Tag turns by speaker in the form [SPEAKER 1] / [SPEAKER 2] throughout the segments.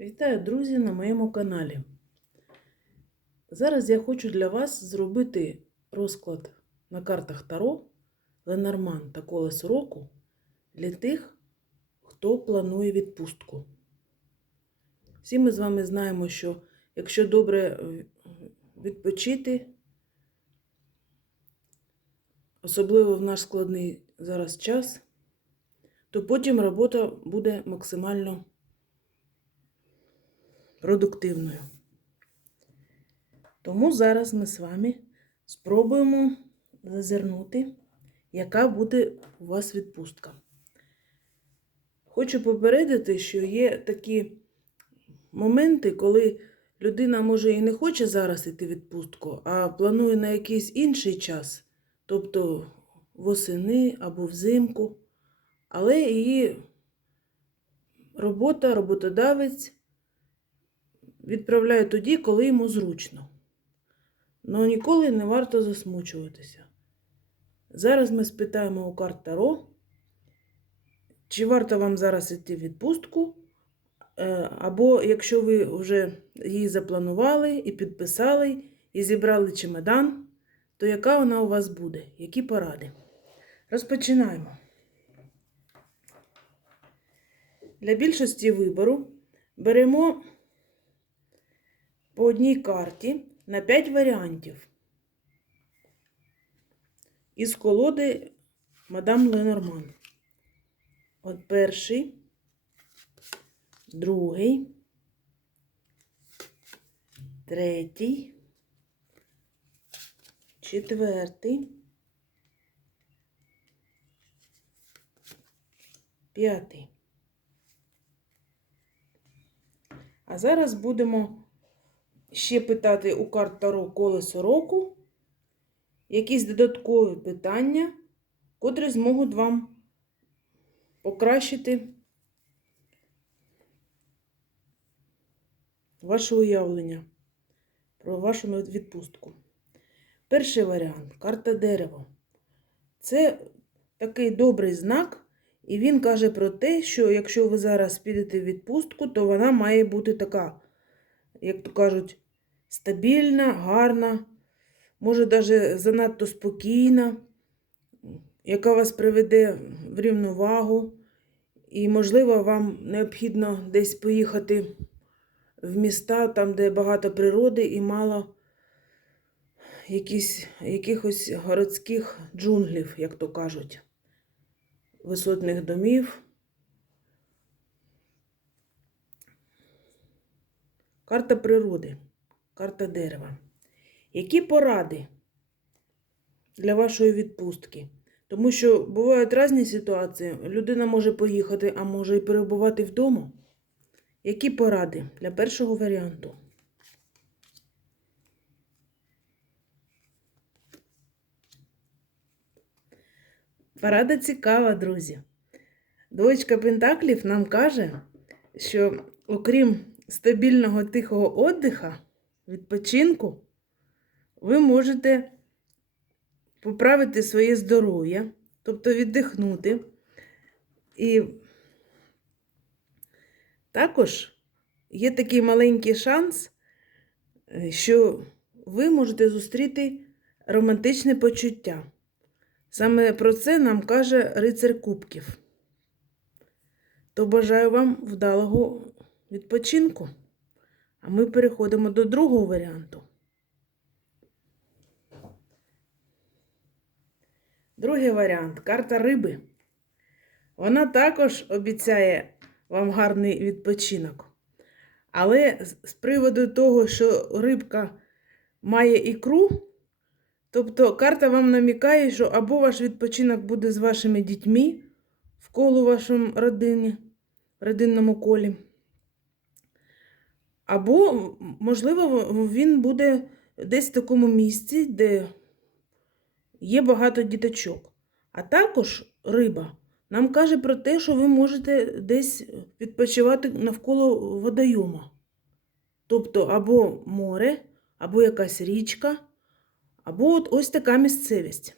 [SPEAKER 1] Вітаю, друзі, на моєму каналі. Зараз я хочу для вас зробити розклад на картах Таро Ленорман та Колесо року для тих, хто планує відпустку. Всі ми з вами знаємо, що якщо добре е, відпочити, особливо в наш складний зараз час, то потім робота буде максимально продуктивною. Тому зараз ми з вами спробуємо зазирнути, яка буде у вас відпустка. Хочу попередити, що є такі моменти, коли людина може і не хоче зараз йти відпустку, а планує на якийсь інший час, тобто восени або взимку, але її робота, роботодавець відправляє тоді, коли йому зручно. Ну ніколи не варто засмучуватися. Зараз ми спитаємо у карт Таро, чи варто вам зараз йти в відпустку, е, або якщо ви вже її запланували і підписали, і зібрали чемодан, то яка вона у вас буде? Які поради? Розпочинаємо. Для більшості вибору беремо по одній карті на 5 варіантів. Із колоди мадам Ленорман. От перший, другий, третій, четвертий, п'ятий. А зараз будемо ще питати у карт Таро колесо року якісь додаткові питання, котрі зможуть вам покращити ваше уявлення про вашу відпустку. Перший варіант карта дерево. Це такий добрий знак, і він каже про те, що якщо ви зараз підете в відпустку, то вона має бути така, як то кажуть, стабільна, гарна, може навіть занадто спокійна, яка вас приведе в рівновагу. І, можливо, вам необхідно десь поїхати в міста, там, де багато природи і мало якісь, якихось городських джунглів, як то кажуть, висотних домів. Карта природи, карта дерева. Які поради для вашої відпустки? Тому що бувають різні ситуації. Людина може поїхати, а може і перебувати вдома. Які поради для першого варіанту? Порада цікава, друзі. Дочка Пентаклів нам каже, що окрім стабільного тихого отдиха, відпочинку, ви можете поправити своє здоров'я, тобто віддихнути. І також є такий маленький шанс, е, що ви можете зустріти романтичне почуття. Саме про це нам каже рицар Кубків. То бажаю вам вдалого відпочинку. А ми переходимо до другого варіанту. Другий варіант карта риби. Вона також обіцяє вам гарний відпочинок. Але з приводу того, що рибка має ікру, тобто карта вам намікає, що або ваш відпочинок буде з вашими дітьми в колу вашому родині, родинному колі. Або, можливо, він буде десь в такому місці, де є багато діточок. А також риба нам каже про те, що ви можете десь відпочивати навколо водойома. Тобто або море, або якась річка, або от ось така місцевість.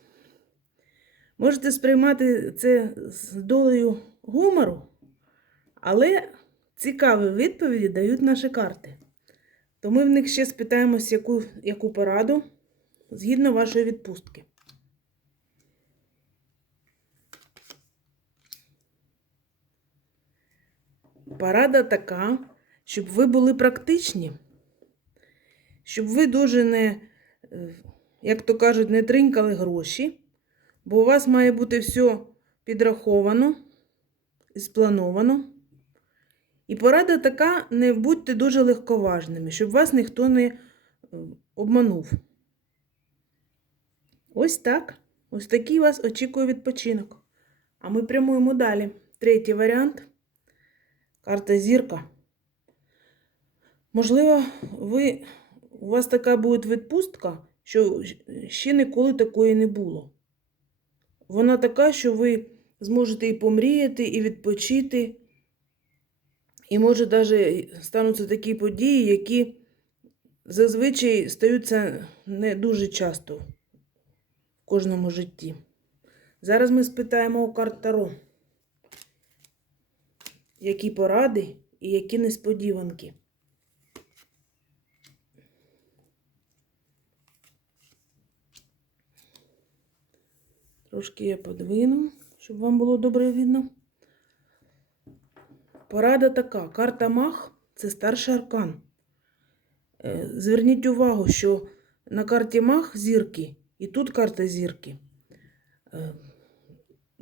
[SPEAKER 1] Можете сприймати це з долею гумору, але цікаві відповіді дають наші карти. То ми в них ще спитаємось, яку, яку пораду згідно вашої відпустки. Порада така, щоб ви були практичні, щоб ви дуже не, е, як то кажуть, не тринькали гроші, бо у вас має бути все підраховано і сплановано. І порада така: не будьте дуже легковажними, щоб вас ніхто не е, обманув. Ось так. Ось такий вас очікує відпочинок. А ми прямуємо далі. Третій варіант. Карта зірка. Можливо, ви, у вас така буде відпустка, що ще ніколи такої не було. Вона така, що ви зможете і помріяти, і відпочити. І може навіть стануться такі події, які зазвичай стаються не дуже часто в кожному житті. Зараз ми спитаємо у карт Таро, які поради і які несподіванки. Трошки я подвину, щоб вам було добре видно. Порада така: карта Мах це старший аркан. Е, Зверніть увагу, що на карті Мах зірки, і тут карта зірки. Е,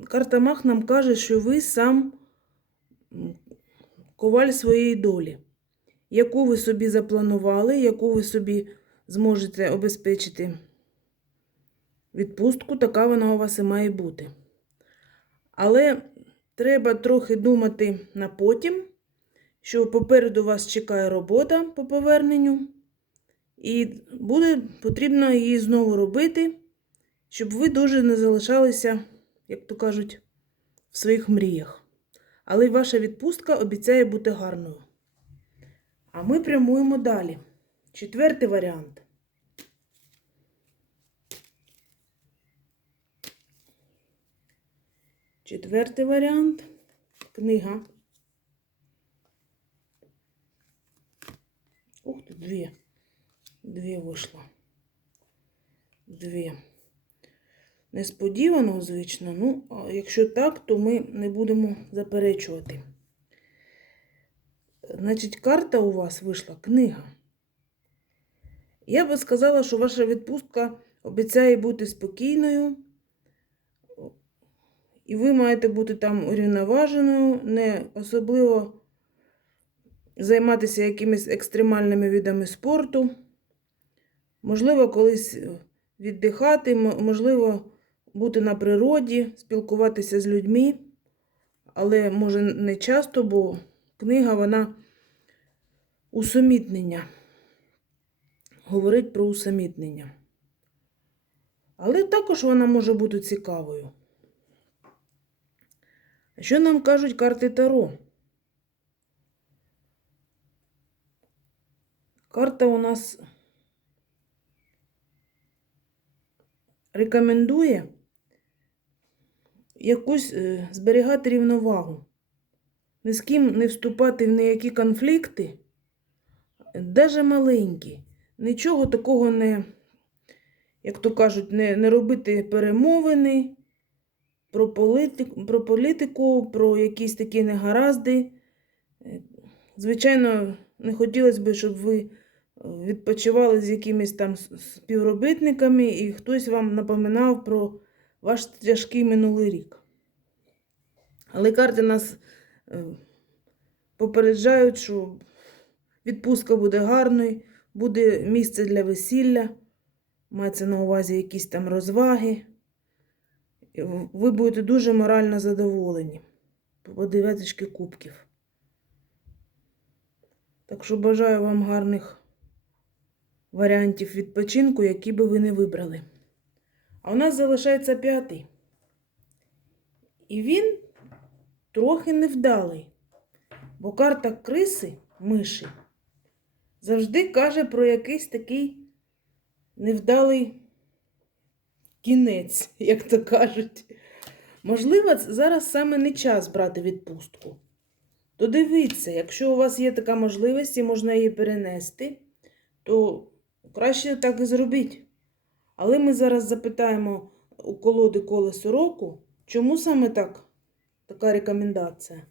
[SPEAKER 1] Карта Мах нам каже, що ви сам коваль своєї долі, яку ви собі запланували, яку ви собі зможете обезпечити відпустку, така вона у вас і має бути. Але треба трохи думати на потім, що попереду вас чекає робота по поверненню, і буде потрібно її знову робити, щоб ви дуже не залишалися, як то кажуть, в своїх мріях. Але ваша відпустка обіцяє бути гарною. А ми прямуємо далі. Четвертий варіант. Четвертий варіант. Книга. Ух ти, дві. Дві вийшло. Дві. Несподівано, звично. Ну, якщо так, то ми не будемо заперечувати. Значить, карта у вас вийшла книга. Я би сказала, що ваша відпустка обіцяє бути спокійною. І ви маєте бути там урівноваженою, не особливо займатися якимись екстремальними видами спорту. Можливо, колись віддихати, можливо, бути на природі, спілкуватися з людьми, але може не часто, бо книга вона усамітнення. Говорить про усамітнення. Але також вона може бути цікавою. Що нам кажуть карти Таро? Карта у нас рекомендує якусь е, зберігати рівновагу. Ні з ким не вступати в ніякі конфлікти, навіть маленькі. Нічого такого не, як то кажуть, не, не робити перемовини про політику, про політику, про якісь такі негаразди. Е, Звичайно, не хотілося б, щоб ви е, відпочивали з якимись там співробітниками, і хтось вам напоминав про ваш тяжкий минулий рік. Але карти нас е, попереджають, що відпустка буде гарною, буде місце для весілля, мається на увазі якісь там розваги. Ви будете дуже морально задоволені по дев'яточки кубків. Так що бажаю вам гарних варіантів відпочинку, які би ви не вибрали. А у нас залишається п'ятий. І він трохи невдалий, бо карта криси, миші, завжди каже про якийсь такий невдалий кінець, як то кажуть. Можливо, зараз саме не час брати відпустку. то дивіться, якщо у вас є така можливість і можна її перенести, то краще так і зробіть. Але ми зараз запитаємо у колоди колесо року, чому саме так, така рекомендація.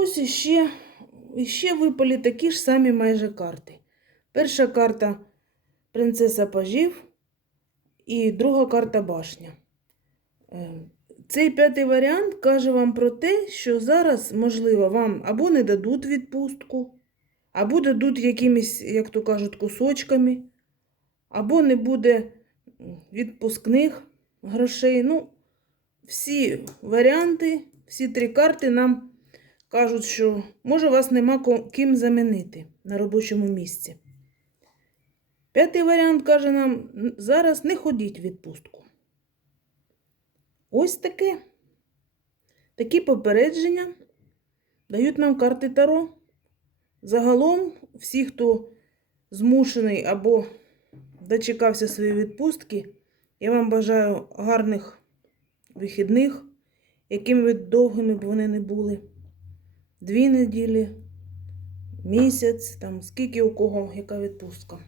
[SPEAKER 1] Ось іще, іще випали такі ж самі майже карти. Перша карта принцеса пажів і друга карта башня. Е, Цей п'ятий варіант каже вам про те, що зараз, можливо, вам або не дадуть відпустку, або дадуть якимись, як то кажуть, кусочками, або не буде відпускних грошей. Ну, всі варіанти, всі три карти нам кажуть, що може вас нема ким замінити на робочому місці. П'ятий варіант каже нам: зараз не ходіть в відпустку. Ось таке. Такі попередження дають нам карти Таро. Загалом, всі, хто змушений або дочекався своєї відпустки, я вам бажаю гарних вихідних, якими б довгими б вони не були. Дві неділі, місяць, там скільки у кого, яка відпустка.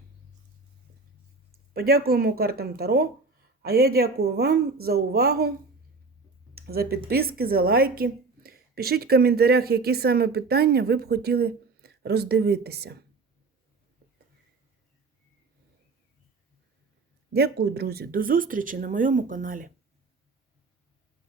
[SPEAKER 1] Подякуємо картам Таро. А я дякую вам за увагу, за підписки, за лайки. Пишіть в коментарях, які саме питання ви б хотіли роздивитися. Дякую, друзі. До зустрічі на моєму каналі.